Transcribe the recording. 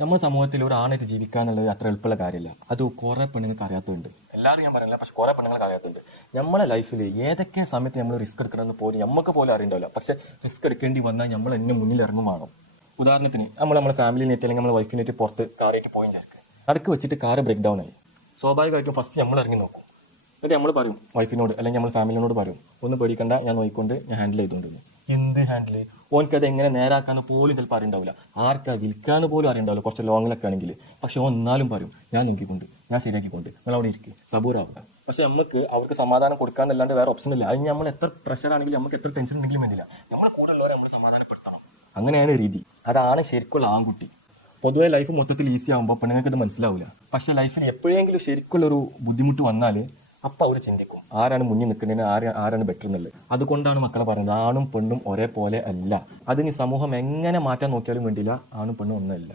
നമ്മുടെ സമൂഹത്തിൽ ഒരു ആണായിട്ട് ജീവിക്കുക എന്നുള്ളത് അത്ര എളുപ്പമുള്ള കാര്യമല്ല. അത് കുറെ പെണ്ണുങ്ങൾക്ക് അറിയാത്തതുണ്ട്. എല്ലാവരും ഞാൻ പറയുന്നില്ല, പക്ഷെ കുറെ പെണ്ണുങ്ങൾക്ക് അറിയാത്തതുണ്ട്. നമ്മളെ ലൈഫിൽ ഏതൊക്കെ സമയത്ത് നമ്മൾ റിസ്ക് എടുക്കണമെന്ന് പോലും നമുക്ക് പോലും അറിയണ്ടാവില്ല. പക്ഷെ റിസ്ക് എടുക്കേണ്ടി വന്നാൽ നമ്മൾ എന്നെ മുന്നിൽ ഇറങ്ങുമാണോ? ഉദാഹരണത്തിന് നമ്മുടെ ഫാമിലിനായിട്ട് അല്ലെങ്കിൽ നമ്മുടെ വൈഫിനായിട്ട് പുറത്ത് കാറായിട്ട് പോയി ചേർക്ക് അടുക്ക് വെച്ചിട്ട് കാറ് ബ്രേക്ക് ഡൗൺ ആയി. സ്വാഭാവികമായിട്ടും ഫസ്റ്റ് നമ്മൾ ഇറങ്ങി നോക്കും. എന്നിട്ട് നമ്മൾ പറയും വൈഫിനോട് അല്ലെങ്കിൽ നമ്മൾ ഫാമിലിനോട് പറയും, ഒന്ന് പേടിക്കണ്ട, ഞാൻ നോക്കിക്കൊണ്ട് ഞാൻ ഹാൻഡിൽ ചെയ്തുകൊണ്ടിരുന്നു. എന്ത് ഹാൻഡിൽ? ഓനക്കത് എങ്ങനെ നേരാക്കാന്ന് പോലും ചിലപ്പോൾ അറിയണ്ടാവില്ല. ആർക്കാ വിൽക്കാന്ന് പോലും അറിയണ്ടാവില്ല, കുറച്ച് ലോങ്ങിലൊക്കെ ആണെങ്കിൽ. പക്ഷെ ഓൻ എന്നാലും പറയും, ഞാൻ നോക്കിക്കൊണ്ട്, ഞാൻ ശരിയാക്കിക്കൊണ്ട്, നിങ്ങൾ അവിടെ ഇരിക്കും, സബൂറാവുക. പക്ഷെ നമുക്ക് അവർക്ക് സമാധാനം കൊടുക്കാന്നല്ലാണ്ട് വേറെ ഓപ്ഷൻ ഇല്ല. അതിന് നമ്മൾ എത്ര പ്രഷർ ആണെങ്കിലും നമുക്ക് എത്ര ടെൻഷൻ ഉണ്ടെങ്കിലും വേണ്ടില്ല, നമ്മളെ കൂടെ ഉള്ളവരെ നമ്മൾ സമാധാനപ്പെടുത്തണം. അങ്ങനെയാണ് രീതി. അതാണ് ശരിക്കുള്ള ആൺകുട്ടി. പൊതുവെ ലൈഫ് മൊത്തത്തിൽ ഈസി ആകുമ്പോൾ പെണ്ണുങ്ങൾക്ക് ഇത് മനസ്സിലാവില്ല. പക്ഷെ ലൈഫിൽ എപ്പോഴെങ്കിലും ശരിക്കുള്ളൊരു ബുദ്ധിമുട്ട് വന്നാൽ അപ്പൊ അവർ ചിന്തിക്കും, ആരാണ് മുന്നിൽ നിൽക്കുന്നതിന്, ആരാണ് ബെറ്റർ എന്നുള്ളത്. അതുകൊണ്ടാണ് മക്കളെ പറയുന്നത്, ആണും പെണ്ണും ഒരേപോലെ അല്ല. അതിന് സമൂഹം എങ്ങനെ മാറ്റാൻ നോക്കിയാലും വേണ്ടിയില്ല, ആണും പെണ്ണും ഒന്നല്ല.